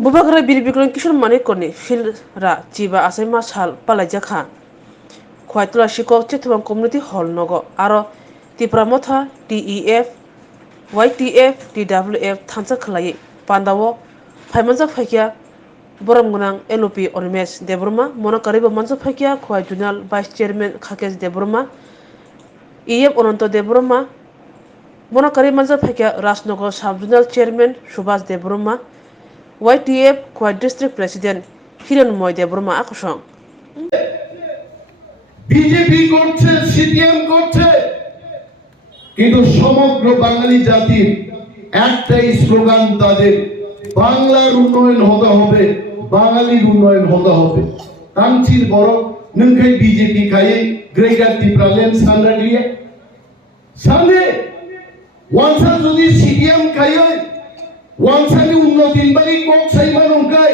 Bubakra Bilbikron Kishon Manikoni, Filra, Chiba Asema Sal, Palajaka. Quite Lashiko, Chetuan Community Hall Nogo, Aro, Tipramota, DEF, YTF, DWF, Tansa Kalai, Pandawo, Paimanza Fakia, Boramgunang, LOP Ormes, Debruma, Monokariba Manza Fakia, Quite Junal, Vice Chairman Kakes Debruma, EF Oronto Debruma, Monokari Manza Fakia, Rasnogo, Subjunal Chairman, Shubas Debruma, YTF Quad District President Hiran Moy Debruma Akshong BJP করছে CPM করছে কিন্তু সমগ্র বাঙালি জাতির একটাই slogan তাদের বাংলার উন্নয়ন হতে হবে বাঙালির উন্নয়ন হতে হবে তামচির বড় নংখাই বিজেপি খায়ে গ্রেটার ত্রিপুরাল্যান্ড সান্দালিয়ে সামনে ওয়ানসা যদি সিপিএম খায়ে ওয়ানসানি উন্নতির বাড়ি কোক সাইমান অঙ্কাই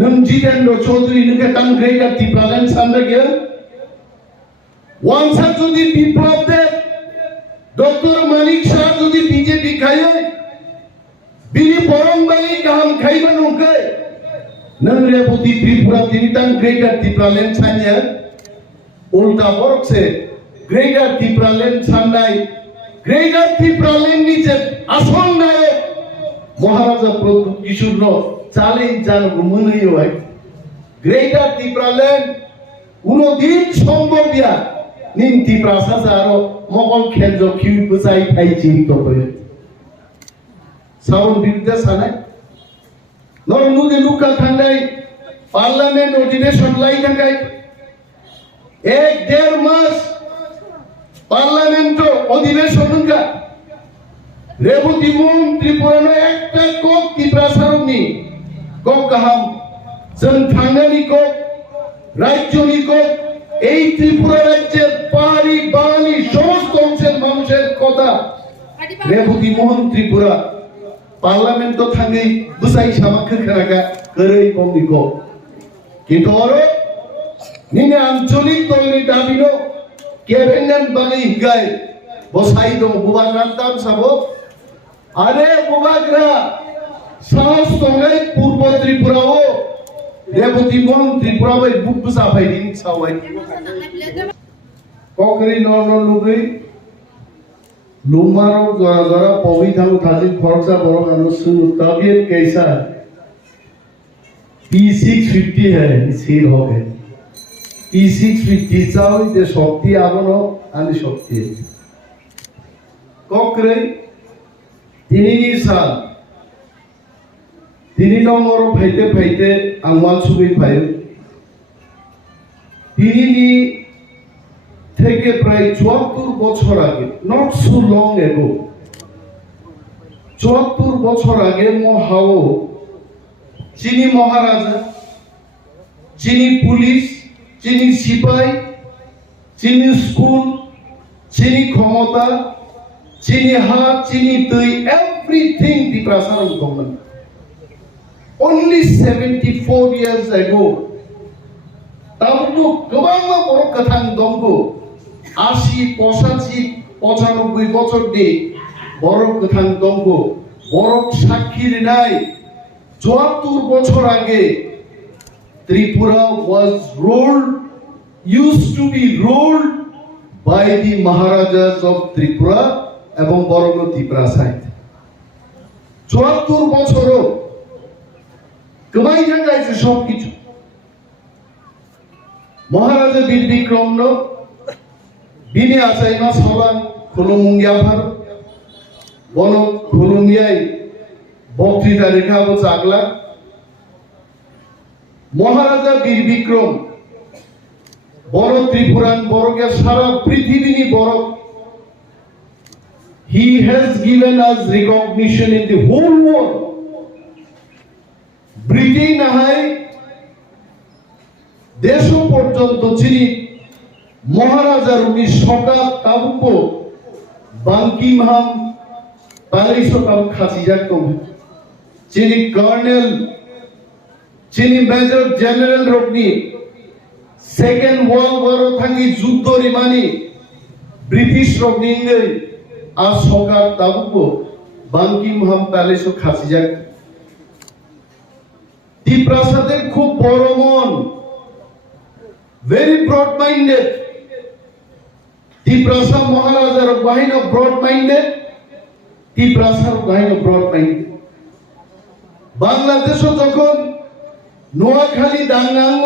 নং জিতেন্দ্র চৌধুরী নংকে তাম গ্রেটার ত্রিপুরাল্যান্ড সান্দালিয়ে ওয়ানসা যদি বিপ্লব দেব ডক্টর মানিক শাহ যদি বিজেপি খায় বিনি বরংবাড়ি গাহাম খাইবা নঙ্কে নং রেবতী ত্রিপুরা তিনি তাং গ্রেটার ত্রিপুরাল্যান্ড সানিয়া উল্টা বরকছে গ্রেটার ত্রিপুরাল্যান্ড সান্নাই গ্রেটার ত্রিপুরাল্যান্ড নিচে আসল নায়ক মহারাজা প্রদ্যুৎ কিশোর চ্যালেঞ্জ জানবো মনে হয় গ্রেটার ত্রিপুরাল্যান্ড কোনদিন সম্ভব ইয়া নিন্তি প্রাসাজারো মগল খেলজ কিউ বুঝাই পাই জীবিত হয়ে সাবন বিরুদ্ধে সানাই নরমুদে লুকা থান্ডাই পার্লামেন্ট অধিবেশন লাই থাকাই 1-1.5 মাস পার্লামেন্ট অধিবেশন কা রেবতী মন্ত্রী পুরানো একটা কোক কি প্রাসারনি কোক কাহাম जों थांनायनि कोक রাজ্যনি কোক এই ত্রিপুরা রাজ্যের পাহাড়ি বাঙালি সমস্ত অংশের মানুষের কথা রেবতী মোহন ত্রিপুরা পার্লামেন্ট তো থাঙ্গি বুসাই সামাখ্য খেলাকা করেই কমিকো কিন্তু ওর নিনে আঞ্চলিক দলের দাবিনো ক্যাবিনেট বাঙালি গায় বসাই দো বুবাগ্রাম তাম সাবো আরে বুবাগ্রা সাহস তঙ্গাই পূর্ব ত্রিপুরাও Rebati Mohan Tripura by book বুসা ফাইদিন Sawai ককরি নন লুগৈ লুমারো জরা জরা পবি থামু থাজি খরচা বড় কানো সুनु तबियत कैसा है P650 है सील हो गए P650 চাও যে শক্তি আগনো আনি শক্তি ককরে তিনি সাল তিনি নম্বর ফাইতে ফাইতে আংমাল সুবি ফাই তিনি থেকে প্রায় 74 বছর আগে নট সো লং এগো 74 বছর আগে মহাও চিনি মহারাজা চিনি পুলিশ চিনি সিপাই চিনি স্কুল চিনি ক্ষমতা চিনি হাত চিনি তৈ এভরিথিং দি প্রাসারণ কমন only 74 years ago তাবু গোবাং বড় কথাং দঙ্গো 80 85 95 বছর দি বড় কথাং দঙ্গো বড় সাক্ষীর নাই 74 বছর আগে Tripura was ruled used to be ruled by the Maharajas of Tripura এবং বরগতি প্রাসাদ 74 বছরও কমাই যাচ্ছে সবকিছু মহারাজা বীর বিক্রম বিনে আসাইমা সবান খুলুমুঙ্গিয়া ভারত বন খুলুমিয়াই বক্তৃতা রেখাবো চাগলা মহারাজা বীর বিক্রম বড় ত্রিপুরান বড়কে সারা পৃথিবীনি বড় he has given us recognition in the whole world Britain হাই দেশ পর্যন্ত চিনি মহারাজার উনি সকা তাবুক বাঙ্কিমহাম তালেইশো তাম খাসিজাক চিনি কর্নেল চিনি মেজর জেনারেল রবনি সেকেন্ড ওয়ার্ল্ড ওয়ার থাকি যুদ্ধ রিমানি ব্রিটিশ রবনি আর সকা তাবুক বাঙ্কিমহাম তালেইশো খাসিজাক ত্রিপ্রাসাদের খুব বড় মন, very broad minded. ত্রিপ্রাসাদ মহারাজার বাহিনী ব্রড মাইন্ডেড, ত্রিপ্রাসাদ বাহিনী ব্রড মাইন্ডেড। বাংলাদেশও যখন নোয়াখালী দাঙ্গাঙ্গ,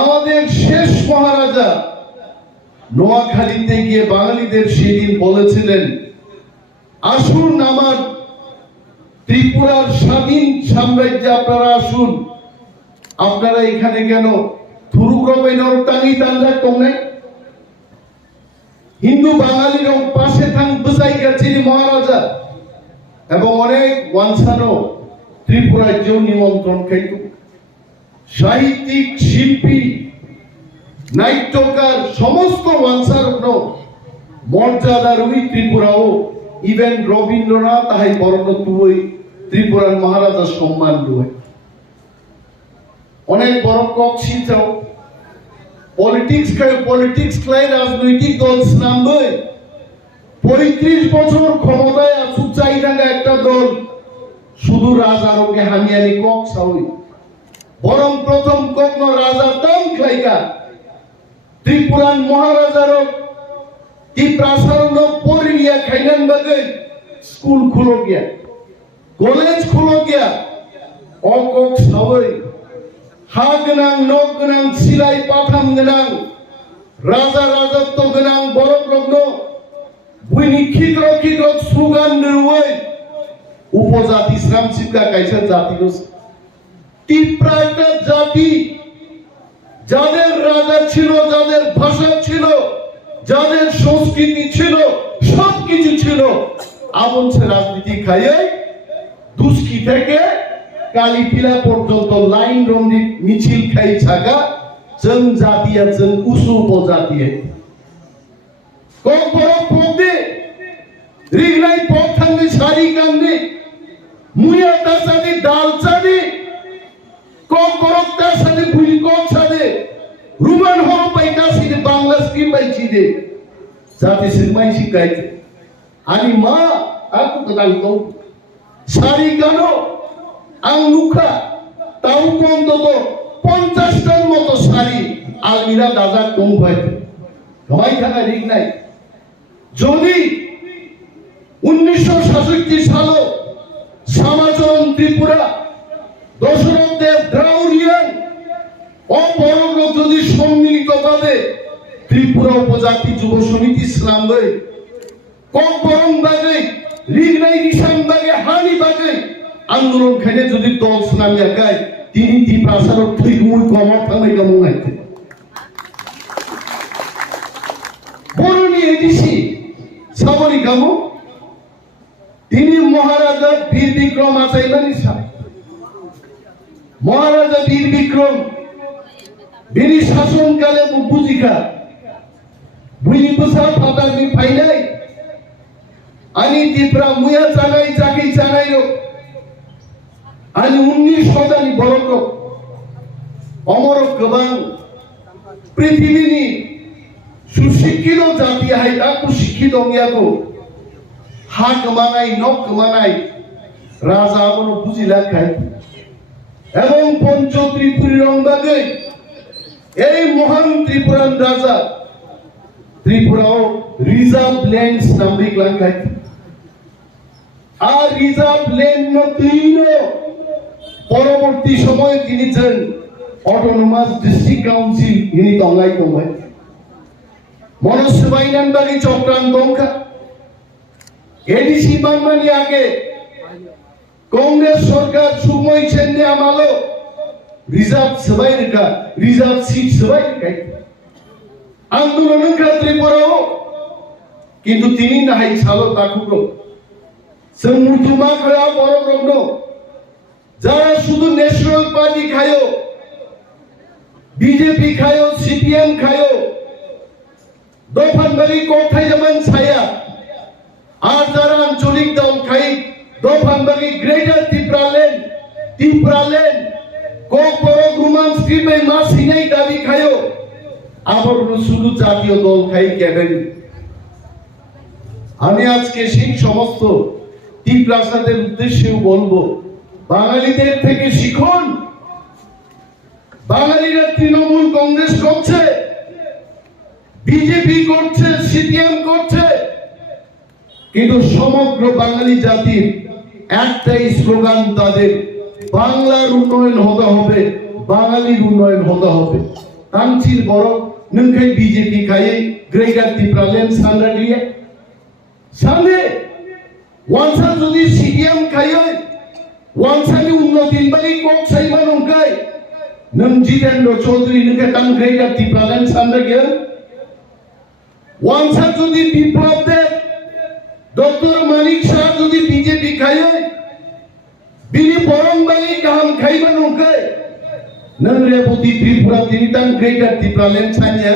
আমাদের শেষ মহারাজা নোয়াখালীতে গিয়ে বাঙালিদের সেদিন বলেছিলেন, আসুন আমার ত্রিপুরার স্বাধীন সাম্রাজ্যে আপনারা আসুন, আপনারা এখানে কেন থুরুগ্রমেনর টানি টানরা কমনে হিন্দু বাঙালির পাশে থান বসাই গেছেন মহারাজা এবং অনেক ওয়ানসানো ত্রিপুরায় যেও নিমন্ত্রণ খাইত। সাহিত্যিক, শিল্পী, নাট্যকার সমস্ত ওয়ানসারগ্ন মর্যাদার ওই ত্রিপুরাও ইভেন রবীন্দ্রনাথ তাহাই বর্ণ তুই ত্রিপুরার মহারাজার সম্মান রয়ে অনেক বড় কক শিলচাও পলিটিক্স খাই রাজনৈতিক দল নামবে 35 বছর ক্ষমতায় আসুক চাইডাঙ্গা একটা দল শুধু রাজারকে হামিয়ানি কক সাউই বরং প্রথম কগ্ন রাজা তাম খাইকা ত্রিপুরান মহারাজার ত্রিপ্রাসারণ পরিয়া খাইনান বাগে স্কুল খুলো গিয়া, কলেজ খুলো গিয়া, অকক সাউই হা গোনাং নখ গোনাং সিলাই পাথাম গোনাং রাজা রাজত্ব গোনাং বড় গ্রগ্ন বুইনি খিগ্র খিগ্র স্লোগান রুই উপজাতি শ্রাম শিক্ষা কাইসা জাতি ত্রিপুরা একটা জাতি যাদের রাজা ছিল, যাদের ভাষা ছিল, যাদের সংস্কৃতি ছিল, সবকিছু ছিল, আমনসে রাজনীতি খাইয়ে দুষ্কি থেকে কালীপিলা পর্যন্ত লাইন রন্দি মিছিল খাই থাকা जों जातिया जों उसु उपजाति कम बरफ पगदे रिगनाय पग थांनि सारि गांनि मुया तासानि दालचानि कम बरफ तासानि बुलिकक सादे रुमान हर पाइता सिदे बांग्ला स्क्रिप्ट बायचिदे जाति सिरमाय सिकाय आनि मा आकु कदाल तो सारि गानो आं नुखा ताउ कम दो 50 টার মতো শাড়ি আলমিরা দাদা কম হয়েছে নয় থাকা ঠিক নাই। যদি 1966 সালে সমাজন ত্রিপুরা দশরথ দেব দ্রাউড়িয়ান অপরগ্র যদি সম্মিলিতভাবে ত্রিপুরা উপজাতি যুব সমিতি ইসলাম বই কম বরং বাগে রিগনাই নিশান বাগে হানি বাগে আন্দোলন খাইলে যদি দল সুনামিয়া গায় তিনি ত্রিপ্রাসার ঠিক মুই কমা থামে কেমন আছে বরুণী এডিসি সাবরি গামু তিনি মহারাজা বীর বিক্রম আচাইবানি মহারাজা বীর বিক্রম বিনি শাসনকালে বুঝিকা বুঝি বসা ফাটার বি ফাইনাই আনি ত্রিপুরা মুয়া চানাই চাকি চানাই आनी 19 शताब्दी बरक अमर गोबां पृथ्वीनि सुशिक्षित जाति हाय ताकु शिक्षित अंगियाखौ हा गोमानाय न गोमानाय राजा बनो बुजिलाखाय एवं पंच त्रिपुरार बागै এই মহান ত্রিপুরান রাজা ত্রিপুরাও রিজার্ভ ল্যান্ডস নামে লাগাই আর রিজার্ভ ল্যান্ড নতিনো পরবর্তী সময়ে তিনি ছিলেন অটোনোমাস ডিস্ট্রিক্ট কাউন্সিল ইনি তলাই তমায় মনসবাইনান বাড়ি চক্রান্ত এডিসি বাংলানি আগে কংগ্রেস সরকার সুময় সেনে আমালো রিজার্ভ সবাই রেখা রিজার্ভ সিট সবাই রেখা আন্দোলনের ক্ষেত্রে পড়াও কিন্তু তিনি নাই সালো তাকুগ্র সমুদ্রমা খয়া বড় গ্রগ্ন যারা শুধু ন্যাশনাল পার্টি খায়ো বিজেপি খায়ো সিপিএম খায়ো দফানবাড়ি কোথায় যেমন ছায়া আর যারা আঞ্চলিক দল খাই দফানবাড়ি গ্রেটার ত্রিপুরালেন কক বড় গুমান স্ক্রিপে মা সিনাই দাবি খায়ো আবার শুধু জাতীয় দল খাই কেবেন আমি আজকে সেই সমস্ত ত্রিপ্রাসাদের উদ্দেশ্যেও বলবো বাঙালিদের থেকে শিখুন। বাঙালিরা তৃণমূল কংগ্রেস করছে, বিজেপি করছে, সিপিএম করছে, কিন্তু সমগ্র বাঙালি জাতির একটাই স্লোগান, তাদের বাংলার উন্নয়ন হতে হবে, বাঙালির উন্নয়ন হতে হবে। তানচির বড় নংখাই বিজেপি খাইয়ে গ্রেগার ত্রিপুরালেন সান্ডা দিয়ে সামনে ওয়ানসা যদি সিপিএম খাইয়ে ওয়ানসানি উন্নতির বাড়ি কক সাইবা নংখাই নং জিতেন্দ্র চৌধুরী নংখা তান গ্রেগার ত্রিপুরালেন সান্ডা গিয়ে ওয়ানসা যদি বিপ্লব দেব ডক্টর মানিক শাহ যদি বিজেপি খাইয়ে বিনি বরং বাঙি গাহাম খাইবা নংখাই नन रेवती त्रिपुरा तिनितां ग्रेटर त्रिपुरालेन सान्या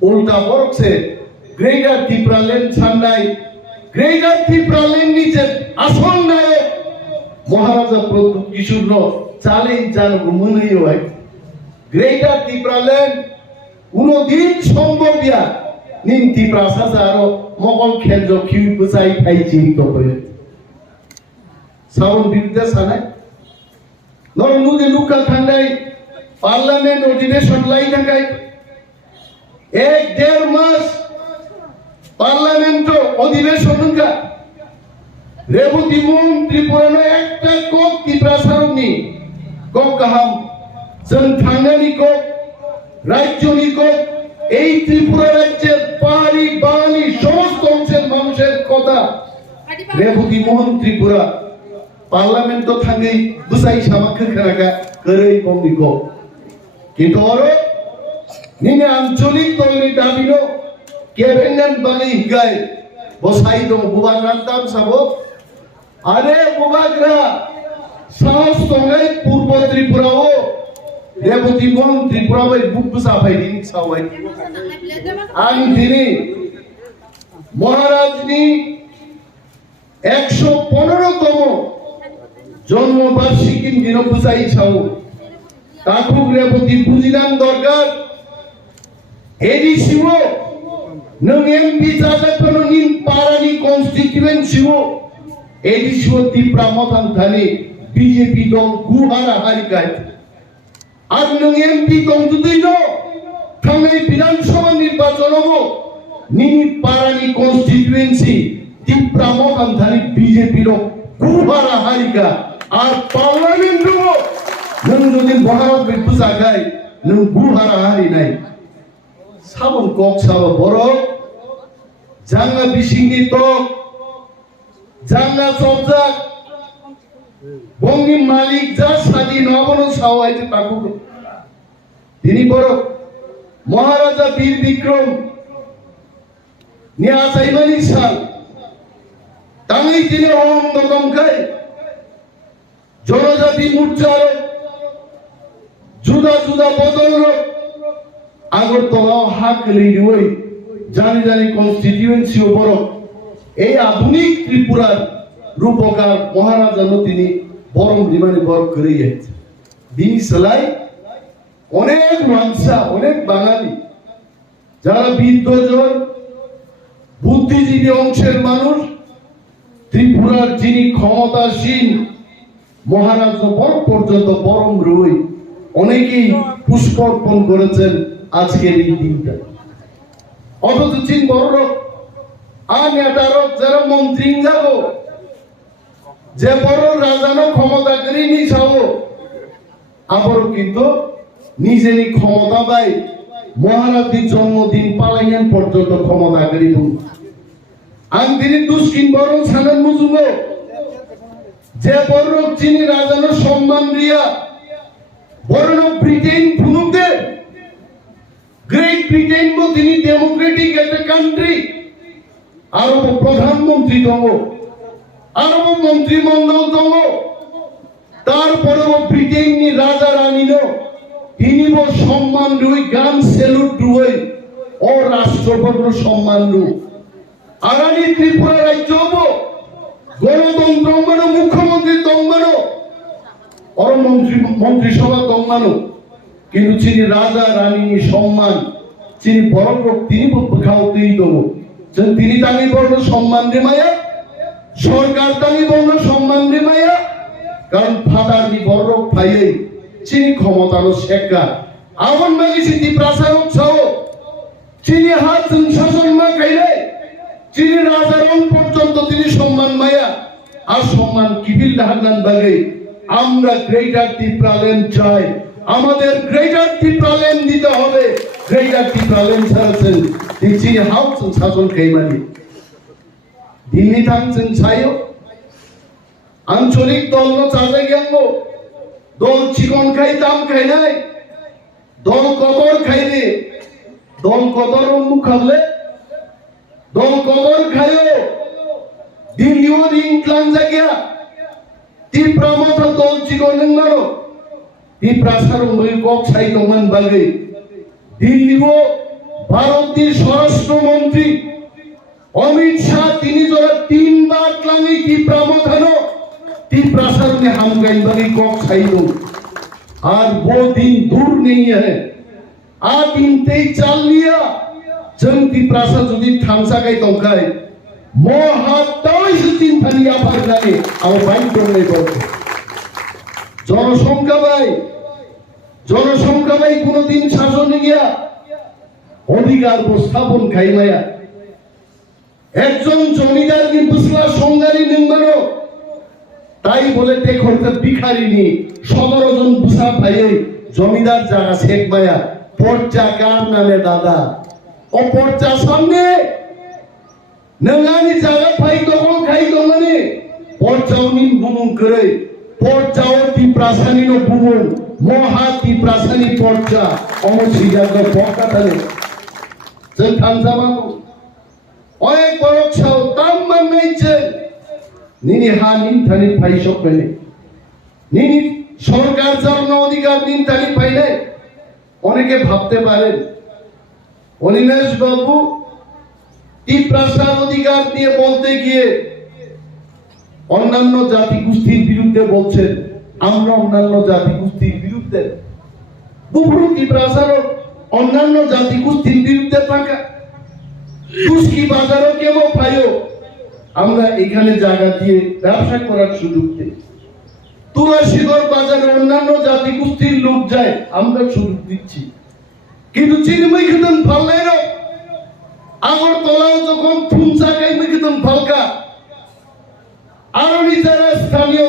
उल्टा बरक से ग्रेटर त्रिपुरालेन सान्नाय ग्रेटर त्रिपुरालेन नि जे आसल नायक महाराजा प्रताप किशोर चाले जानो मोनैयो है ग्रेटर त्रिपुरालेन उनो दिन सम्भव दिया निन त्रिपुरा साजारो मगल खेलजो खिउ बुसाई थाइ चिंतो पय सावन बिरुद्ध सानाय नरमुदे लुका थांनाय पार्लियामेंट अधिवेशन लाई थांगाय 1-1.5 मास पार्लियामेंट अधिवेशन का रेवती मुं त्रिपुरानो एकटा कक त्रिपुरा सारनि कक गाहाम जों थांनायनि कक राज्यनि कक এই ত্রিপুরা রাজ্যের পাহাড়ি বাঙালি সমস্ত অংশের মানুষের কথা রেবতী মোহন ত্রিপুরা পার্লামেন্ট তো থাঙ্গै বুসাই সামাখে খারাকা কरै কমিকো কিন্তু আরো নিনে আঞ্চলিক দলনি দাবিনো ক্যাবিনেট বানি গায় বসাই দং বুবাগ্রান তাম সাবো আরে বুবাগ্রা সাহস তঙ্গাই পূর্ব ত্রিপুরাও রেবতী মোহন ত্রিপুরা বাই বুকবুসা ফাইদিনি সাওয়াই আং দিনি মহারাজনি 115তম জন্মবার্ষিকী দিন বুঝাই ছাও কাকুক রেবতী বুঝিদান দরকার এডিসিও নং এমপি জাজাকনো নিন পারানি কনস্টিটিউয়েন্সিও এডিসিও ত্রিপুরা মথান থানি বিজেপি দল গুহারা হারিকায় আর নং এমপি দল দুদিন থাঙ্গাই বিধানসভা নির্বাচন হবো নিনি পারানি কনস্টিটিউয়েন্সি ত্রিপুরা মথান থানি বিজেপি দল গুহারা হারিকা আর পার্লামেন্ট নং যদি মহারাজ বুঝা গায় নং গুহারা হারি নাই সাবন কক সাব বড় জাঙ্গা বিসিংনি তো জাঙ্গা সবজাক বঙ্গি মালিক যা স্বাধীন হবন সাওয়াইতে তাকু তিনি বড় মহারাজা বীর বিক্রম নিয়া সাইবানি সাল তাঙ্গি তিনি অহং দমকাই জনজাতি মোর্চার জুদা জুদা বদল আগরতলা হাকলি ওই জানি জানি কনস্টিটিউয়েন্সি বড় এই আধুনিক ত্রিপুরার রূপকার মহারাজা তিনি বরং দিমানি বড় করে যাচ্ছে বিনি সেলাই অনেক মানসা অনেক বাঙালি যারা বিদ্বজন বুদ্ধিজীবী অংশের মানুষ ত্রিপুরার যিনি ক্ষমতাসীন মহারাজ বড় পর্যন্ত বরং রই অনেকেই পুষ্পার্পণ করেছেন আজকের এই দিনটা অথচ চিন বড় আর নেতারক যারা মন্ত্রী যাবো যে বড় রাজানো ক্ষমতা করি নি যাবো আবারও কিন্তু নিজেরই ক্ষমতা পাই মহারাজের জন্মদিন পালাইয়ান পর্যন্ত ক্ষমতা করি আন তিনি দুষ্কিন বড় সানান মুজুব যে বড় চিনি রাজানো সম্মান রিয়া বড় ব্রিটেন ফুনুকে গ্রেট ব্রিটেন মো তিনি ডেমোক্রেটিক একটা কান্ট্রি আরব প্রধানমন্ত্রী দঙ্গ আরব মন্ত্রিমণ্ডল দঙ্গ তারপরেও ব্রিটেন নি রাজা রানীল তিনি সম্মান রুই গান সেলুট রুই ও রাষ্ট্রপতি সম্মান রু আগামী ত্রিপুরা রাজ্য হব গণতন্ত্র মানে মুখ্যমন্ত্রী দঙ্গানো और মন্ত্রিসভা দঙ্গানো কিন্তু যিনি রাজা রানী সম্মান যিনি বড় লোক তিনি খাওয়াতেই দেবো তিনি তাঙ্গি বর্ণ সম্মান রে মায়া সরকার তাঙ্গি বর্ণ সম্মান রে মায়া কারণ ফাদার নি বড় ভাইয়ে চিনি ক্ষমতারও শেখা আগুন বাগিছি ত্রিপ্রাসারক ছাও চিনি হাত শাসন মা খাইলে চিনি রাজারন পর্যন্ত তিনি সম্মান মায়া আর সম্মান কিবিল হান্নান বাগে আমরা গ্রেটার ত্রিপ্রালেন চাই আমাদের গ্রেটার ত্রিপ্রালেন দিতে হবে গ্রেটার ত্রিপ্রালেন ছাড়ছেন চিনি হাউস শাসন খাইমানি দিল্লি থাকছেন ছাইও আঞ্চলিক দল না চাঁদে গেল দল চিকন খাই দাম খাই নাই দল কদর খাইলে দল কদর মুখ খাবলে দল কদর খাইও দিল্লিও রিং ক্লান জায়গা ত্রিপ্রামথ দল চিকন নেঙ্গারো ত্রিপ্রাসার মুই কক ছাই তমান বাগে দিল্লিও ভারতের স্বরাষ্ট্রমন্ত্রী অমিত শাহ তিনি যারা 3 বার ক্লানি ত্রিপ্রামথানো ত্রিপ্রাসার में हम गई बनी কক ছাই दो और वो दिन दूर नहीं है आप इनते चल लिया जों ত্রিপ্রাসার যদি থামসা গাই তংখাই মহাতাই চিন্তানিয়া পারলানি আমার বাইক করলে বলতে জনসংখ্যা ভাই কোনদিন শাসনে গিয়া অধিকার উপস্থাপন খাইমায়া একজন জমিদার কি বুসলা সংগারি নিম্বানো তাই বলে দেখো ভিখারিনি 17 জন বুসা ভাইয়ে জমিদার জায়গা শেখ মায়া পর্চা কার নামে দাদা ও পর্চা সামনে নঙ্গানি জায়গা ভাই তখন খাই মানে পর্চাও নিন বুমুন করে পর্চাও ত্রিপ্রাসানি নো বুমুন মহা ত্রিপ্রাসানি পর্চা অমসিজার বকা তালে যে থামজামানো অনেক বড় ছাও তাম মানাইছে নিনি হা নিন থানি পাই সব পেলে নিনি সরকার জন্য অধিকার নিন থানি পাইলে অনেকে ভাবতে পারেন অনিমেষ বাবু ত্রিপ্রাসার অধিকার দিয়ে বলতে গিয়ে অন্যান্য জাতি গোষ্ঠীর বিরুদ্ধে বলছেন আমরা অন্যান্য জাতি গোষ্ঠীর বিরুদ্ধে বুবরু ত্রিপ্রাসার অন্যান্য জাতি গোষ্ঠীর বিরুদ্ধে থাকা তুষ্কি বাজারও কেমন পাইও আমরা এখানে জায়গা দিয়ে ব্যবসা করার সুযোগ দিই তুলসীগড় বাজারে অন্যান্য জাতি গোষ্ঠীর লোক যায় আমরা সুযোগ দিচ্ছি কিন্তু চিনিময় খেতেন ফাল্লাই না আগরতলাও যখন ফুনসা গাই মেখেতেন ফালকা আরো নিজেরা স্থানীয়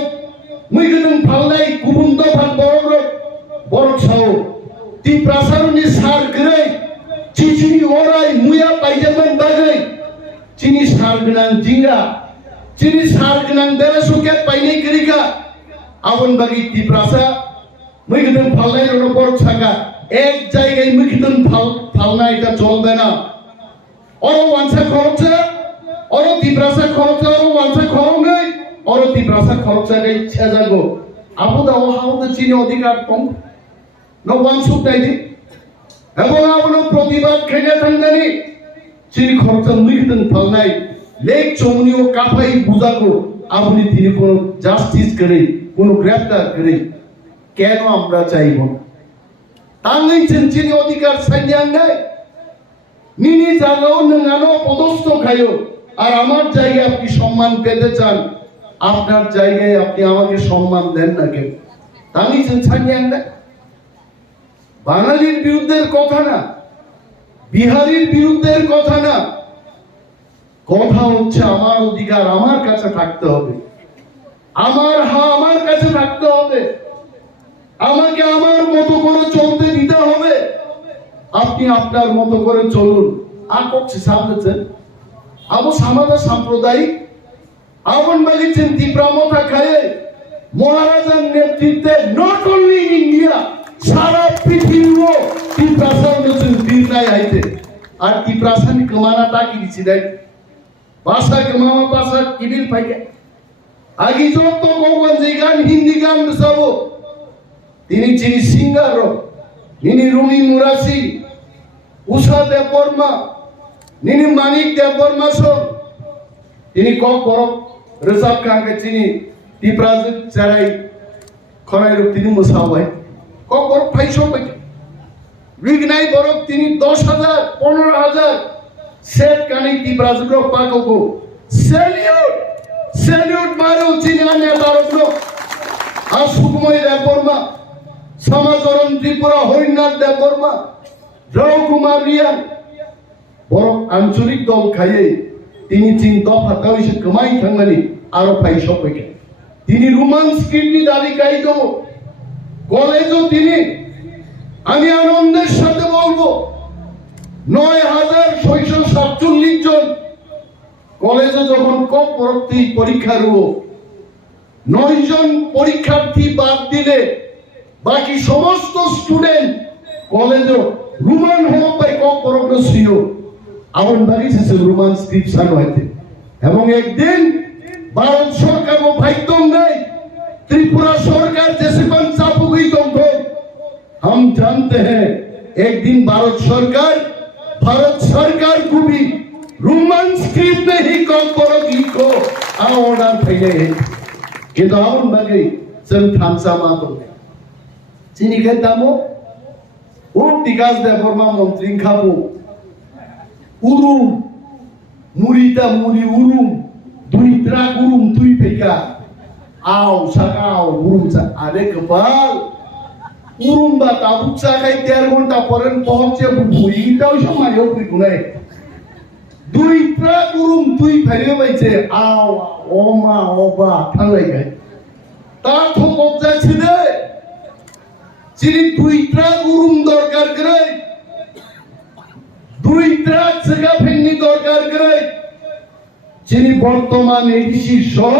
মেখেতেন ফাল্লাই কুবুন্দ ফাল বড় ছাও ত্রিপ্রাসারণী সার গ্রে চিচিনি ওরাই মুয়া পাইজামান বাগাই চিনি সার গনাং জিঙ্গা চিনি সার গনাং বেলা সুকে পাইনে করিকা আবন বাগি ত্রিপ্রাসা মেখেতেন ফাল্লাই রণ বড় ছাকা এক জায়গায় মেখেতেন ফালনা এটা চলবে না অরো ওয়ানসা খরচা অরো ত্রিপ্রাসা খরচা অরো ওয়ানসা খরঙ্গাই অরো ত্রিপ্রাসা খরচা গাই ছেজাগো আবুদা ওহাউদা চিনি অধিকার কম ন ওয়ানসুক দাইদি এবং আবনো প্রতিবাদ খেগে থাঙ্গানি চিনি খরচা মুইতেন ফালনাই লেক চমনিও কাফাই বুঝাগো আপনি তিনি কোন জাস্টিস করে কোন গ্রেফতার করে কেন আমরা চাইব না তাঙ্গাই চিনি অধিকার সাইয়াঙ্গাই নিনি জাগাও নঙ্গানো পদস্থ খাইও আর আমার জায়গায় আপনি সম্মান পেতে চান আপনার জায়গায় আপনি আমাকে সম্মান দেন না কেন আমি ছাড়িয়ে না বাঙালির বিরুদ্ধের কথা না বিহারির বিরুদ্ধের কথা না কথা হচ্ছে আমার অধিকার আমার কাছে থাকতে হবে আমার কাছে থাকতে হবে আমাকে আমার মতো করে চলতে দিতে হবে আপনি আপনার মতো করে চলুন আর করছে সামনেছেন আবু সমাজ সাম্প্রদায়িক আবন বাগিছেন ত্রিপ্রামথা খায়ে মহারাজার নেতৃত্বে নট অনলি ইন ইন্ডিয়া সারা পৃথিবীও ত্রিপ্রাসাদ নতুন তীর্থায় আইতে আর ত্রিপ্রাসানি কমানাটা কি দিছি দেখ ভাষা কমাওয়া ভাষা কিবিল পাইকে আগে যত গোগঞ্জি গান হিন্দি গান সব তিনি চিনি সিঙ্গার নিনি রুমি মুরাসি উষা দেববর্মা নিনি মানিক দেববর্মা সব তিনি কক বড় রেজাব খানকে চিনি ত্রিপ্রাসাদ চারাই খরাই রূপ তিনি মুসাওয়াই কক বড় ফাইসো পাইছে রিগনাই বড় তিনি 10,000 15,000 সেট কানি ত্রিপ্রাসাদ পাকো সেলিউট মারো চিনি আনে বারো শ্যামাচরণ ত্রিপুরা, হরিনাথ দেববর্মা, দ্রৌ কুমার রিয়ান বরং আঞ্চলিক দল খাইয়ে তিনি 3 দফা তাইসে কমাই থাকমানি আরো পাই সবাইকে তিনি রোমান স্ক্রিপ্টনি দাবি কাই দেব কলেজও তিনি আমি আনন্দের সাথে বলবো ৯,৬৪৭ জন কলেজে যখন কপরক্তি পরীক্ষার 9 জন পরীক্ষার্থী বাদ দিলে বাকি সমস্ত স্টুডেন্ট কলেজে রোমান হওয়ায় কপরক্ত ছিল আমার বাড়িছে রোমান স্ক্রিপশন হইতে এবং একদিন ভারত সরকার ও ভাইতম নেই त्रिपुरा सरकार जैसे बन चापू गई तुमको हम जानते हैं एक दिन भारत सरकार को भी रोमन स्क्रिप्ट में ही कॉर्पोरेट को ऑर्डर थे कि दावन बगे जन थामसा मातो चिनी के दामो वो विकास देवबर्मा मंत्री खाबो उरुम मुरीता मुरी उरुम दुई ट्राक उरुम दुई पेका आओ सकाओ उरुम सा आरे कपाल उरुम बा ताबुक सा kai 13 घंटा পরেন পৌঁছে বুইটাও সময় হবে গুনাই দুই ট্রাক উরুম দুই ফেরে বাইছে আও ওমা ওবা থালাই গায় তা থকক যাচ্ছে রে চিনি দুই ট্রাক উরুম দরকার করে দুই ট্রাক জায়গা ফেন্নি দরকার করে চিনি বর্তমান এডিসি সহ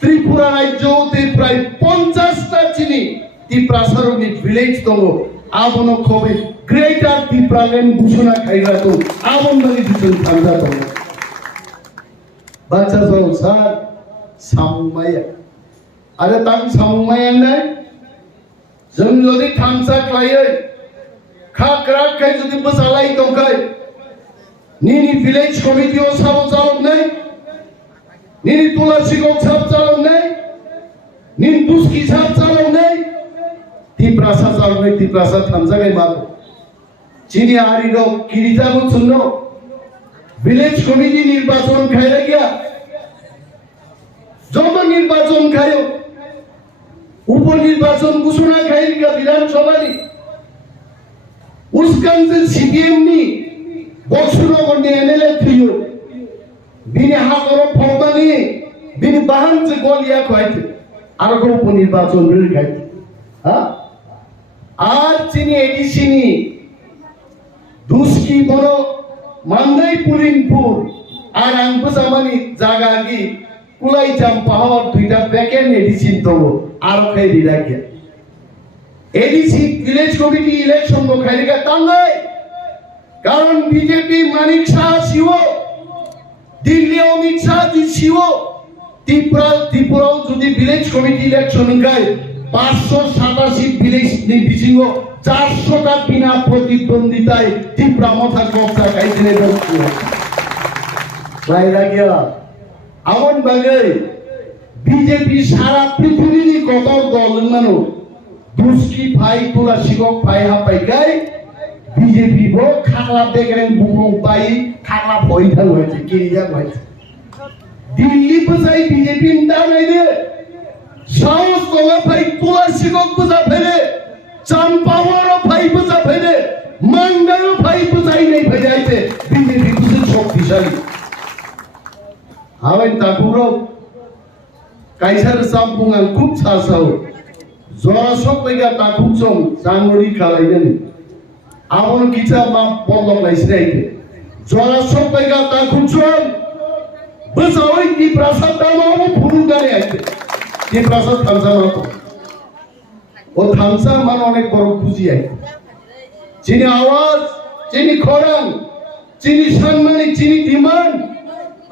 ত্রিপুরা রাজ্যতে প্রায় 50টা চিনি ত্রিপ্রাসারণিক ভিলেজ দল আবনো খবে গ্রেটার ত্রিপ্রাল্যান্ড ঘোষণা খাইরা তো আবনবাড়ি দুজন থামজা দল বাচ্চা দল স্যার সামুমায়া আরে তাম সামুমায়া নাই जों যদি থামসা খাইয়ে খাকরা খাই যদি বসালাই তো খাই নিনি ভিলেজ কমিটিও সব চালক নাই নিনি তুলসী গো সব চালক নাই নিন দুস্কি সব চালক নাই ত্রিপ্রাসা চালক নাই ত্রিপ্রাসা থামসা গাই মাল চিনি আরিরো কিরিজানো শুনো ভিলেজ কমিটি নির্বাচন খাইরা গিয়া যত নির্বাচন খায়ো उपनिर्वाचन घोषणा खाएगा विधानसभा ने उसका सीपीएम ने बक्सनगर ने एमएलए थियो बिने हाकरो फौमानी बिने बाहन से गोलिया खाइते आरो को उपनिर्वाचन बिल खाइते हां আর চিনি এডিসিনি দুস্কি বড় মান্দাই পুলিনপুর আর আংপসামানি জাগাগি কুলাই জাম পাহাড় দুইটা ব্যাকেন এডিসিন তো আর খাই দিলাকে এডিসি ভিলেজ কমিটি ইলেকশন গো খাইরিকা তাঙ্গাই কারণ বিজেপি মানিক শাহ শিব দিল্লি অমিত শাহ জি শিব ত্রিপুরাও যদি ভিলেজ কমিটি ইলেকশন গায় 587 ভিলেজ নির্বিচিঙ্গ 400টা বিনা প্রতিদ্বন্দ্বিতায় ত্রিপুরা মাথা কবজা খাইতে বলছে বাইরা গিয়া আমন বাগে বিজেপি সারা পৃথিবীর কত দল মানো দুস্কি ভাই তোলা শিকক ভাই হাপাই গাই বিজেপি বো খাগলা বেগরেন বুবং পাই খাগলা ভইথাল হয়েছে কিরিয়া হয়েছে দিল্লি বসাই বিজেপি না নাইলে সাহস তোলা ভাই তোলা শিকক বসা ফেলে চাম্পাওয়ারও ভাই বসা ফেলে মান্ডারও ভাই বসাই নাই ফেলাইতে বিজেপি কিছু শক্তিশালী হাওয়াই তাকুরো কাইসার সামপুঙ্গান খুব ছাসাও জরা সব পেগা তাকুচম জাঙ্গরি খালাইদেন আমন কিছা মা বলল লাইছরাইতে জরা সব পেগা তাকুচম বসাওই কি প্রাসাদ দামাও ফুরুগারে আইতে কি প্রাসাদ থামসা মাতো ও থামসা মান অনেক বড় খুশি আইতে চিনি আওয়াজ চিনি খরাং চিনি সম্মানী চিনি ডিমান্ড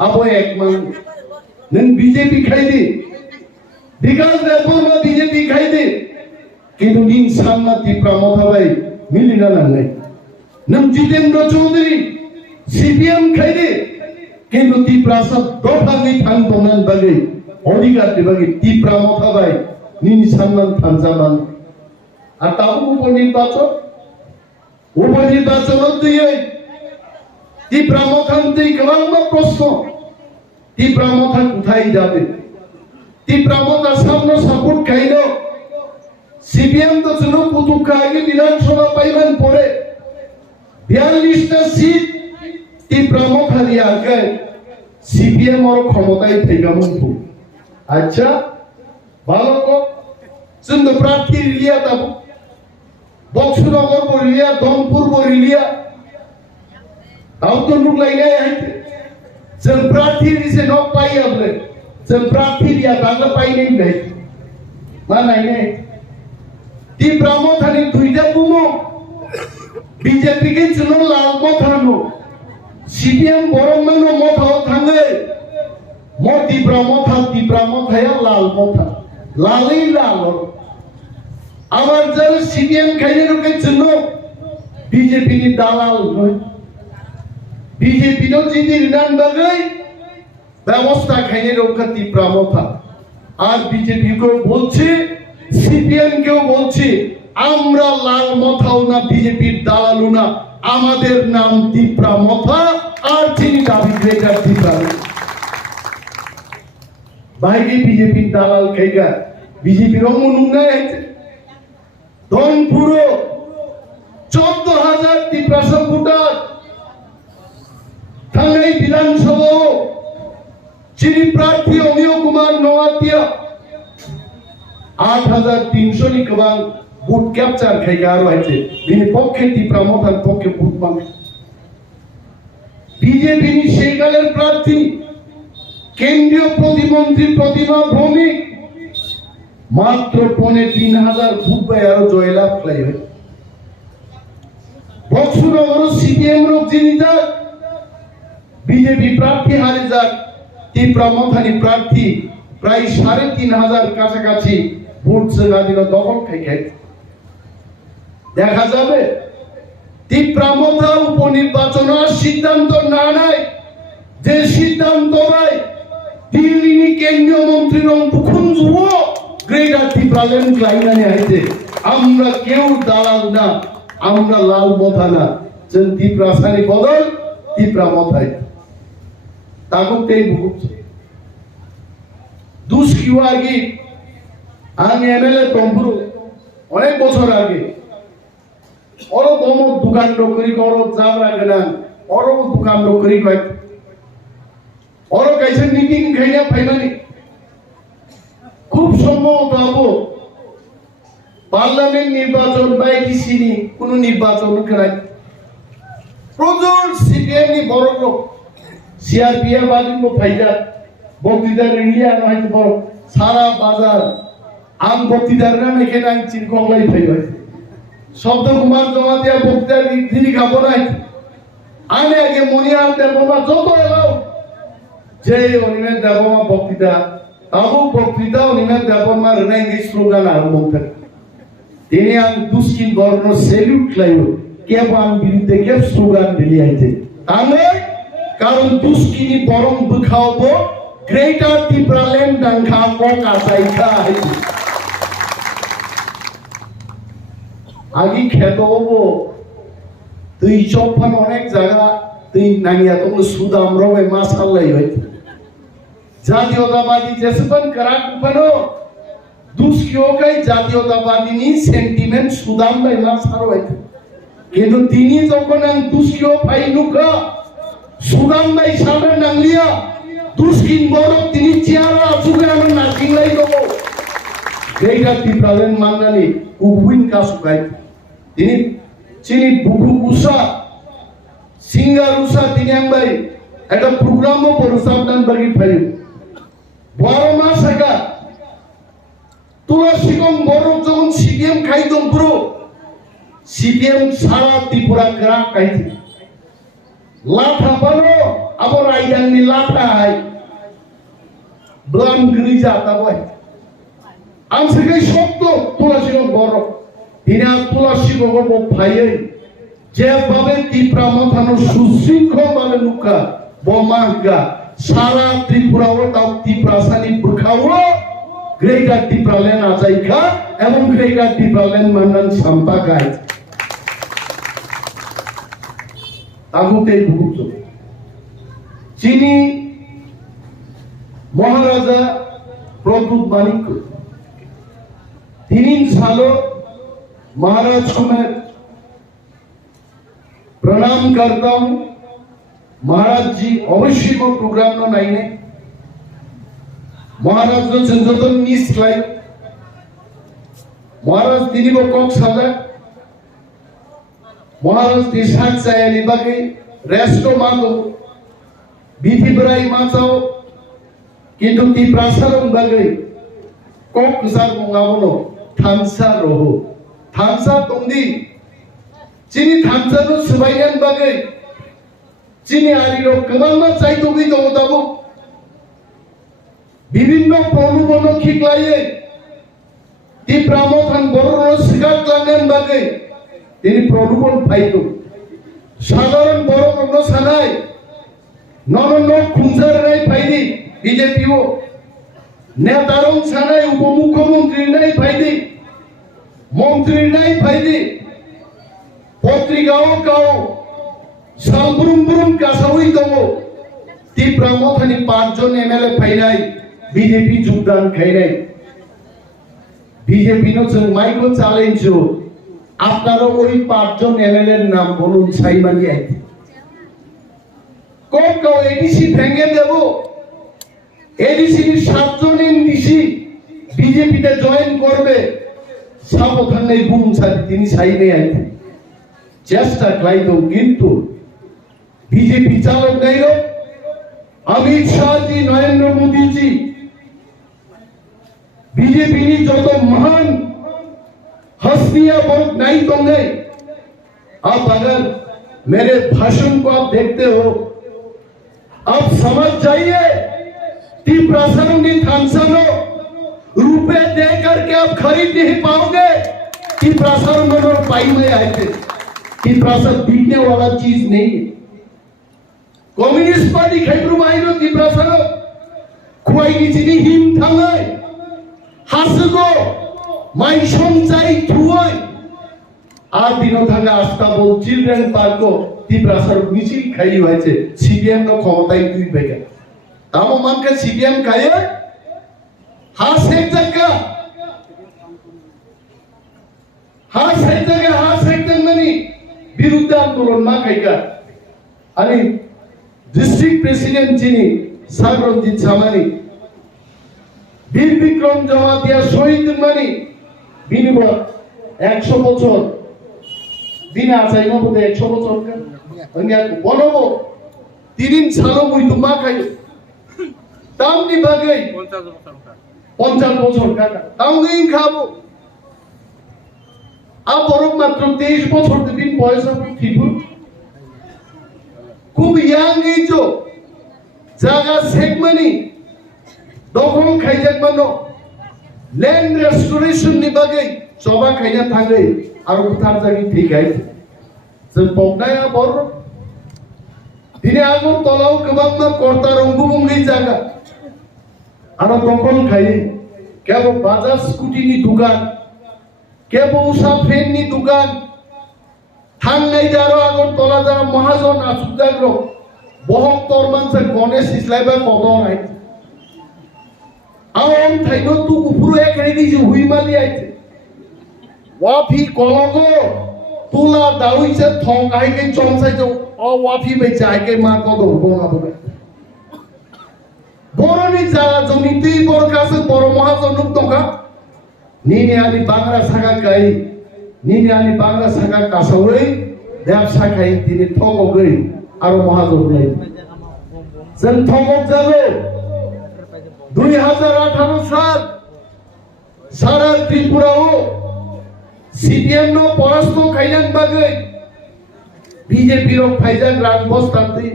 আবো এক মান নন বিজেপি খাইদে বিকাশ দেববর্মা বিজেপি খাইদে কিন্তু নিন সামনা ত্রিপুরা মথাবাই মিলিনা নাই নন জিতেন্দ্র চৌধুরী সিপিএম খাইদে কিন্তু ত্রিপুরা সব দফাগি থান বনান বাগে অধিকার দেবাগে ত্রিপুরা মথাবাই নিন সামনা থানজামান আর তাও উপনির্বাচন দিয়ে ত্রিপুরা মথান্তে কেবল প্রশ্ন ত্রিপুরা মথা কোথায় যাবে ত্রিপুরা মথা সামনে সাপোর্ট খাইল সিপিএম তো ছিল কুতুবকা আগে বিধানসভা পাইবেন পরে 42টা সিট তীব্রামথা দিয়ে আগে সিপিএম ওর ক্ষমতায় থেকে মন্ত্রী আচ্ছা ভালো তো সুন্দর প্রার্থী রিলিয়া তাবো বক্সনগর বরিলিয়া দমপুর বরিলিয়া তাও তো লোক লাইনে আইতে जों प्रार्थी दिसे न पाई आपले जों प्रार्थी दिया दांगा पाई नहीं नहीं मा नहीं नहीं ती ब्रह्मथानी दुईटा बुमो बीजेपी के चुनो लाल मथानो सीपीएम बरमानो मथाव थांगे मोती ब्रह्मथाया लाल मथा लालई लाल आबार जर सीपीएम खाइने रुके चुनो बीजेपी नि दालाल नय बीजेपी नो जिदि रिनान बागै ব্যবস্থা খাইনে রক্ষা তীব্রামথা আর বিজেপি কেও বলছে সিপিএম কেও বলছে আমরা লাল মথাও না বিজেপির দালালও না আমাদের নাম তীব্রামথা আর যিনি দাবি গ্রেটার তীব্রামথা বাইরে বিজেপির দালাল খাইগা বিজেপির অমনুনায় আছে ধনপুরো 14,000 তীব্রাসা ভোটার থানাই বিধানসভা যিনি প্রার্থী অমিয় কুমার নওয়াতিয়া 8,300 নি কবাং বুট ক্যাপচার খাইগা আর হইছে তিনি পক্ষে তীব্রামথার পক্ষে বুট পাবে বিজেপি নি সেইকালের প্রার্থী কেন্দ্রীয় প্রতিমন্ত্রী প্রতিমা ভৌমিক মাত্র 3,500 বুট পায় আর জয়লাভ লাই হয় বক্সনগর সিপিএম রোগ যিনি যাক বিজেপি প্রার্থী হারে যাক তীব্রামথানি প্রার্থী প্রায় 3,500 কাছাকাছি ভোট সেদিন দখল থেকে দেখা যাবে তীব্রামথা উপনির্বাচন সিদ্ধান্ত না নেয় যে সিদ্ধান্ত নেয় দিল্লি কেন্দ্রীয় মন্ত্রী রংপুখুঞ্জু গ্রেটার তীব্রালেন্ড লাইনানে আইছে আমরা কেউ দালাল না আমরা লাল মথা না যে তীব্রাসানি বদল তীব্রামথায় তাগুতেই ভুগছে দুষ্কিও আগে আমি এমএলএ তম্বুরু অনেক বছর আগে ওরও দমক দোকান নকরি করো জাবরা গেলাম ওরও দোকান নকরি কয় ওরও কাইছে মিটিং খাইনা ফাইনালি খুব সম্ভবত হবো পার্লামেন্ট নির্বাচন বা এডিসিনি কোন নির্বাচন করাই প্রচুর সিপিএম নি বড় লোক সিআরপিএফ বাদিন ফাইদা বক্তৃতার ইন্ডিয়া নয় বড় সারা বাজার আম বক্তৃতার নাম এখানে আমি চিরকংলাই ফাই হয় শব্দ কুমার জমা দিয়া বক্তৃতার তিনি খাবো নাই আমি আগে মনিয়াল দেবমা যত এলাও যে অনিমেষ দেবমা বক্তৃতা তাবু বক্তৃতা অনিমেষ দেবমা রেনাই স্লোগান আর বলতেন তিনি আমি দুষ্কিন বর্ণ সেলুট লাইব কেব আমি বিরুদ্ধে কেব স্লোগান দিলি আইছে তাহলে কারণ দুষ্কিনি বরং বুখাওবো গ্রেটার তীব্রালেন্ড ডাঙ্খা কক আসাইখা আগে খেত হবো তুই চৌফান অনেক জায়গা তুই নাইয়া তোমার সুদাম রবে মাসাল্লাই হইতে জাতীয়তাবাদী যেসবন করাক উপনো দুষ্কিওকাই জাতীয়তাবাদী নি সেন্টিমেন্ট সুদাম বাই মাসার হইতে কিন্তু তিনি যখন দুষ্কিও পাই নুকা সুদাম বাই সামনে নাংলিয়া দুষ্কিন বড় তিনি চেয়ারা আসুকে আমার নাচিং লাই দেবো এইটা তীব্রালেন মান্নানি উইন কাসুকাই তিনি চিনি বুকু উষা সিঙ্গার উষা তিনি একবারে একটা প্রোগ্রামও করো সাবধান বাগি ফাই 12 মাস আগা তুলসী কম বড় যখন সিপিএম খাইতম পুরো সিপিএম সারা ত্রিপুরা গ্রাম খাইতে লাঠা বানো আবার আইয়াননি লাঠা আই ব্লাম গ্রিজা তাবই আমসেকে শক্ত তুলসী কম বড় দিনা তুলসী গগব ফাইয়ে যেভাবে তীব্রামথানো সুশৃঙ্খল ভাবে নুকা বমাগা সারা ত্রিপুরা ও তাও তীব্রাসানি বুখাও গ্রেটার তীব্রালেন আজাইখা এবং গ্রেটার তীব্রালেন মান্নান সাম্পা গাই তাগুতে ভুগত চিনি মহারাজা প্রদ্যুৎ মানিক্য तीन सालों महाराज को मैं प्रणाम करता हूं। महाराज जी अवश्य वो प्रोग्राम में नहीं है। महाराज जो संजोतन मिस लाई महाराज दिनी वो कॉक सादा महाराज दिशाक सायली बाकी रेस्टो मातो बीथी बराई माताओ किंतु ती प्रासारम बाकी कॉक कुसार मुंगावनो थांसा रोहो थांसा तुमदी चीनी थांसा नो सुबाइयन बाकी चीनी आरी रो कमाल चाय तो भी दो दाबो विभिन्न प्रलोभन खिकलाये ती प्रामोथान बड़ो सिगाट लांगन बागे তিনি প্রলোভন পাইতো সাধারণ বড় কোনো সানাই নরন খুঁজার নাই পাইনি বিজেপিও নেতারং সানাই উপমুখ্যমন্ত্রী নাই পাইনি মন্ত্রী নাই পাইনি পত্রিকাও কাও সালবুরুম বুরুম কাসাউই দমো ती प्रामोथानी 5 জন এমএলএ পাইনাই বিজেপি যোগদান খাইনাই বিজেপি নো जों माइको চ্যালেঞ্জो আপনারা ওই 5 জন এমএলএর নাম বলুন সাইমানি আইতে কোন কো এডিসি ভেঙে দেব এডিসি 7 জন এনডিসি বিজেপিতে জয়েন করবে সাবধান নেই বুম ছাড়ি তিনি সাইনে আইতে চেষ্টা ক্লাইতো কিন্তু বিজেপি চালক নাইলো अमित शाह जी नरेंद्र मोदी जी बीजेपी की जो तो महान हस्तियां बहुत नहीं तुमने अब अगर मेरे भाषण को आप देखते हो आप समझ जाइए कि प्रसारण थानसानो रुपए दे करके आप खरीद नहीं पाओगे कि प्रसारण में पाई में आए थे कि प्रसाद बिकने वाला चीज नहीं है कम्युनिस्ट पार्टी खाइब्रु माइनो तिब्रासानो खुवाइनि जिनि हिम थाङै हासुगो माइ समजाय थुयै आ दिनो थाङा आस्ताबल चिल्ड्रेन पार्को तिब्रासार मिছিল खाइ হয়েছে সিপিএম नो ক্ষমতায় দুই বেগে তামো মানকে সিপিএম খায় হাস এক জায়গা হাস এক মানে বিরুদ্ধে আন্দোলন মা খাইকা আরে डिस्ट्रिक्ट प्रेसिडेंट जिनी सागरजीत सामानी বীর বিক্রম জমাতিয়া শহীদ মানি বিনিময় 100 বছর দিন আছে মধ্যে 100 বছর অনিয়া বলবো তিন সালো মুই তো মা খাই তামনি বাগে 50 বছর কাকা তামনি খাবো আ বরক মাত্র 23 বছর দিন বয়স ঠিক খুব ইয়াং এইজো জায়গা সেগমানি দখল খাইজাক মানো ল্যান্ড রেস্টোরেশন नि बागै सभा खाइना थाङै आरो उथार जागि थिगाय जों पगनाया बर दिने आगो तलाव गोबां मा कर्ता रंगुबुंगै जागा आरो दखल खाइ केबो बाजाज स्कुटिनि दुकान केबो उषा फेननि दुकान थांनाय जारो आगर तला जा महाजन आसुदाग्रो बहत्तर मानसे गणेश इस्लाइबा कदर आइ आम थाइनो तु उपुरु एक रेडी जो हुइमाली आइते वाफी कलगो तुला दाउइसे थंगाइ के चमसाइ जो अ वाफी बे जायके मा कदो गङाबो बरनि जागा जनि ति बरकासे बर महाजन दंगा निनि आनि बांग्रा सागा गाइ निनि आनि बांग्रा सागा कासावै ব্যবসা খাই তিনি ঠগই আর মহাজন নাই जों ঠগক যাবে 2018 সাল সারা ত্রিপুরাও সিপিএম নো পরাস্ত খাইলান বাগে বিজেপি র ফাইজা গ্রাম বস্তাতে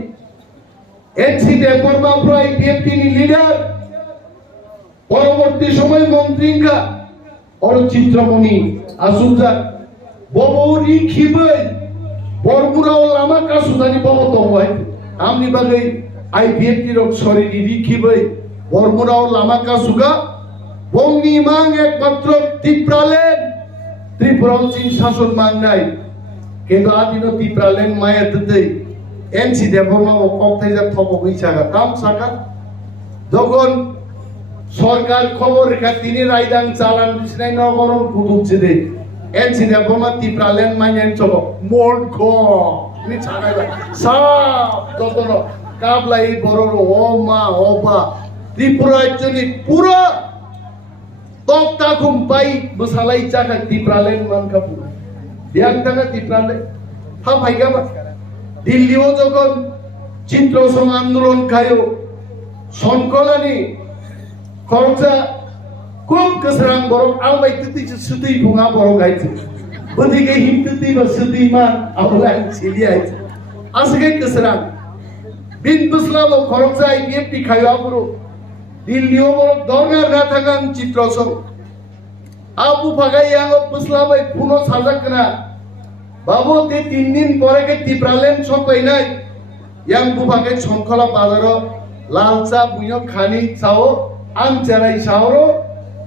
এনসি দেববর্মা প্রায় বিএনপি নি লিডার পরবর্তী সময় মন্ত্রীঙ্গা और চিত্রমণি আসুজা ববৌরি খিবই বরগুরাও লামা কাসুদানি বাবা দংবাই আমনি বাগै आईपीएफटी रक शरीरी रिखिबै बरमुराव लामा कासुगा बंगनि मांग एकमात्र त्रिपुरालेन त्रिपुराव चिन शासन मांगनाय किन्तु आदिनो त्रिपुरालेन माया ददै एनसी देबरमा कक्ताय जा थपबै सागा काम सागा যখন সরকার খবর রেখা তিনি রাইদাং চালান দিছিনাই নগরম কুতুবছে দে এনসিনা বমা টিপ্রালেন মাইনেন চলো মোট খ নি ছাড়াইবা সব যতন কাবলাই বড় ও মা ও বা ত্রিপুরা একজনই পুরো তক্তা ঘুম পাই বসালাই চাকা টিপ্রালেন মান কাপু বিয়াং টাকা টিপ্রালে হা ভাইগা বা দিল্লিও যখন চিত্র সং আন্দোলন খায়ো সংকলনী খরচা খুব কেসরাং বড় আলবাই তিতি সুতি ভুঙা বড় গাইছে বদিকে হিমতি বা সুতি মা আলবাই ছিলি আইছে আসগে কেসরাং বিন বুসলাম খরচা আইপিএফটি খায়ো আপরো দিল্লিও বড় দরগার না থাকাং চিত্র সং আপু ফাগাই আং বুসলাম আই পুনো সাজাক না বাবু তে 3 দিন পরে কে টিপ্রালেন সকাই নাই yang bupakai songkola padaro lalsa punya khani sao ang cerai sauro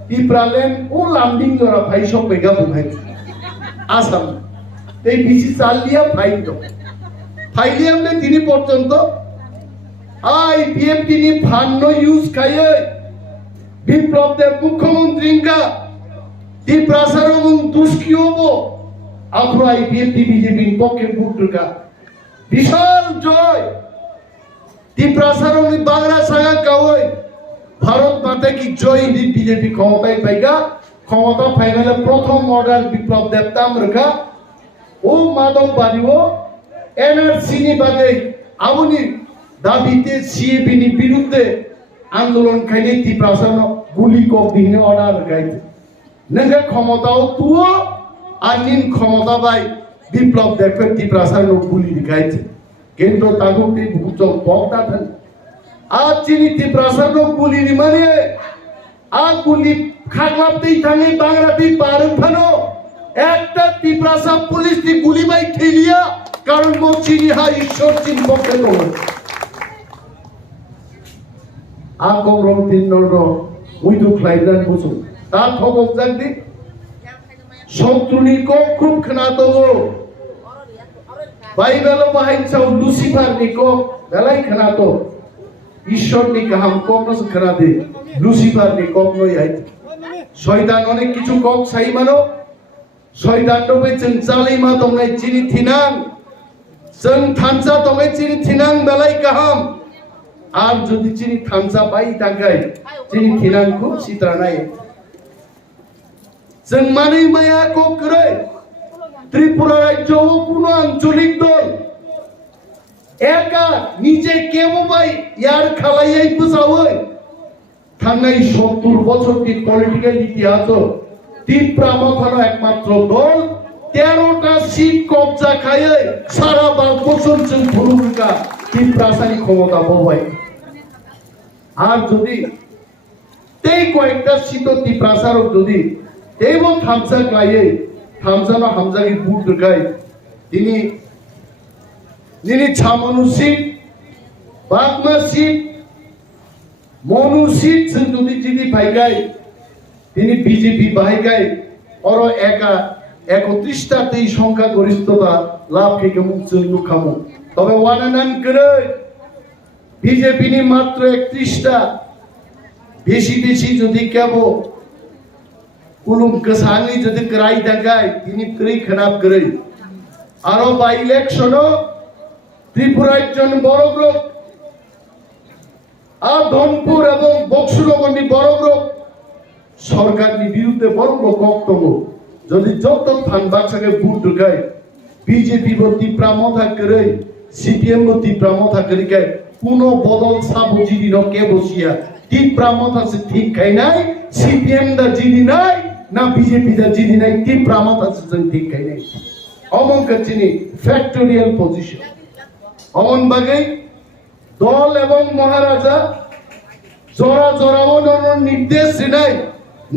di pralen o landing dora bhai sok bega bunai asam ei bisi চালিয়া ভাই তো ফাইলিয়ামলে তিনি পর্যন্ত আই পিএফটি নি ফান্ন ইউজ খাইয়ে বিপ্লব দেব মুখ্যমন্ত্রীঙ্কা দি প্রাসারং দুষ্কিওবো আপ্রো আই পিএফটি বিজেপি পক্ষে বুটকা বিশাল জয় ত্রিপ্রাসারণী বাংলা সাগা কাওই ভারত মাতা কি জয় দি BJP ক্ষমতায় পাইগা ক্ষমতা ফাইনালে প্রথম অর্ডার বিপ্লব দেবতাম রেখা ও মাদক বাড়িও এনআরসি নি বাদে আবনি দাবিতে সিএবি নি বিরুদ্ধে আন্দোলন খাইলে ত্রিপ্রাসারণ গুলি কক দিনে অর্ডার গাইতে নঙ্গা ক্ষমতাও তুও আর নিন ক্ষমতা বাই বিপ্লব দেখবে ত্রিপ্রাসারণ গুলি দিখাইছে কিন্তু তাগুটি ভূত বক্তা থান আজ চিনি ত্রিপ্রাসারণ গুলি মানে আ গুলি খাগলাপতেই থাঙে বাংলাতেই পারে ফানো একটা ত্রিপ্রাসা পুলিশ দি গুলি বাই ঠেলিয়া কারণ মো চিনি হা ঈশ্বর চিন পক্ষে নো আ গরম দিন নরো উইদু ফ্লাইদান বুঝু তা থবক জানদি শত্রুনি খুব খানাতো বাইবেল বাহাইছাও লুসিফার নিকো বেলাই খানাতো ঈশ্বর নি কাহাম কমনস খানা দে লুসিফার নি কম নই আই শয়তান অনেক কিছু কম সাই মানো শয়তান রবে जों চালি মা দংনাই চিনি থিনাং जों থানসা দংনাই চিনি থিনাং বেলাই কাহাম আর যদি চিনি থানসা পাই তাকাই চিনি থিনাং খুব সিত্রা নাই जों मानै माया कक्रै ত্রিপুরা রাজ্য ও কোনো আঞ্চলিক দল একা নিজে কেমন ভাই ইয়ার খালাইয়াই বুঝাওই থাঙ্গাই 70 বছরটি পলিটিক্যাল ইতিহাস ত্রিপ্রামত হলো একমাত্র দল 13টা সিট কবজা খায় সারা 12 বছর जों ভূমিকা ত্রিপ্রাসানি ক্ষমতা ববাই আর যদি তেই কয়েকটা সিট ত্রিপ্রাসারক যদি এবং থামসা গায়ে থামসানো হামজাকে বুট ঢুকায় তিনি ছামনু সিট বাগমা সিট মনু সিট যদি যদি ভাইগায় তিনি বিজেপি ভাইগায় অর একা 31টাতেই সংখ্যা গরিষ্ঠতা লাভ থেকে মুখ খামু তবে ওয়ানানান করে বিজেপি নি মাত্র 31টা বেশি বেশি যদি কেবল কুলুম কসানি যদি করাই দেখায় তিনি করি খারাপ করে আরো বাই ইলেকশন ত্রিপুরার একজন বড় গ্রুপ আর ধনপুর এবং বক্সুরগণী বড় গ্রুপ সরকারের বিরুদ্ধে বড় বক্তব্য যদি যত ফান বাক্সাকে ভোট ঢুকায় বিজেপি ত্রিপ্রামথা করে সিপিএম ত্রিপ্রামথা করে কোন বদল সাবুজিদি কে বসিয়া ত্রিপ্রামথা সে ঠিক খাই নাই সিপিএম দা জিদি নাই না বিজেপি দা জিদি নাই ত্রিপ্রামথা সে ঠিক খাই নাই অমন কাচিনি ফ্যাক্টোরিয়াল পজিশন অমন বাগে দল এবং মহারাজা জোড়া জোড়াওয়ানোর নির্দেশ নাই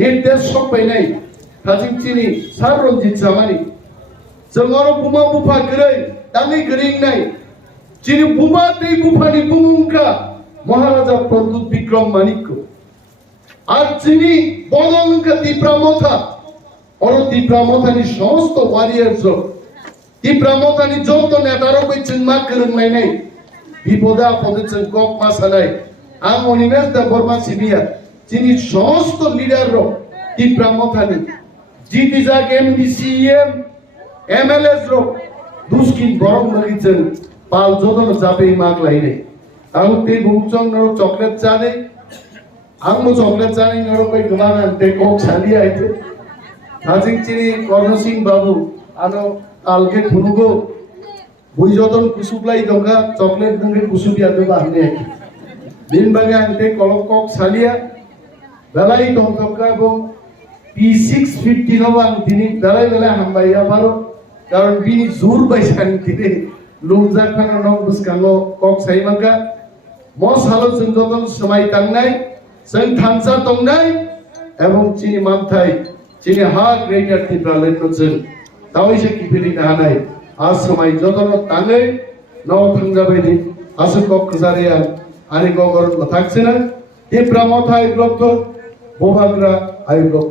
নির্দেশ সবাই নাই থাজিং চিনি সার রঞ্জিত জামানি जोंआरो बुमा बुफा गरै दाङै गरिं नाय चिनि बुमा दै बुफानि बुमुंखा महाराजा प्रद्युत बिक्रम मानिकको আর চিনি বদলঙ্কা ত্রিপ্রামথা অর ত্রিপ্রামথানি সমস্ত ওয়ারিয়ার্স ত্রিপ্রামথানি যত নেতারও কইছেন মা করংনাই নাই বিপদে আপদে जों কক মাসানাই আং অনিমেষ দা বর্মা সিবিয়া যিনি সমস্ত লিডাররা ত্রিপুরা মথানি জিতিজাক এমডিসিএম এমএলএস रो দুস্কিন বরং লাগিছেন পাল যদন যাবে মাগ লাইনে আউ তে বুচং নর চকলেট জানে আঙ্গু চকলেট জানে নর কই গুমান আনতে কোক ছালি আইতে হাজিং চিনি কর্ণ সিং বাবু আনো কালকে থুনুগো বই যতন কুসুপলাই দঙ্গা চকলেট দঙ্গে কুসুপিয়া দেবা আনে দিন বাগে আনতে কলক কক ছালিয়া বেলাই দঙ্গা এবং P650 নবাং তিনি বেলাই বেলাই হামবাইয়া পারো কারণ বিনি জোর পাইছেন তিনি লুমজাক খানা নক বুসকাঙ্গো কক সাইমাকা মস হালো जों যতন সময় তাংনাই जों থানসা তংনাই এবং চিনি মানথাই চিনি হা গ্রেটার ত্রিপুরা লেনজন তাওইসে কিফিলি নাহানাই আজ সময় যতন তাঙ্গাই নও থাংজাবাইনি আসু কক খজারিয়া আনি গগরন থাকছে না ত্রিপুরা মথাই ব্লক বোবাগ্রা আই ব্লক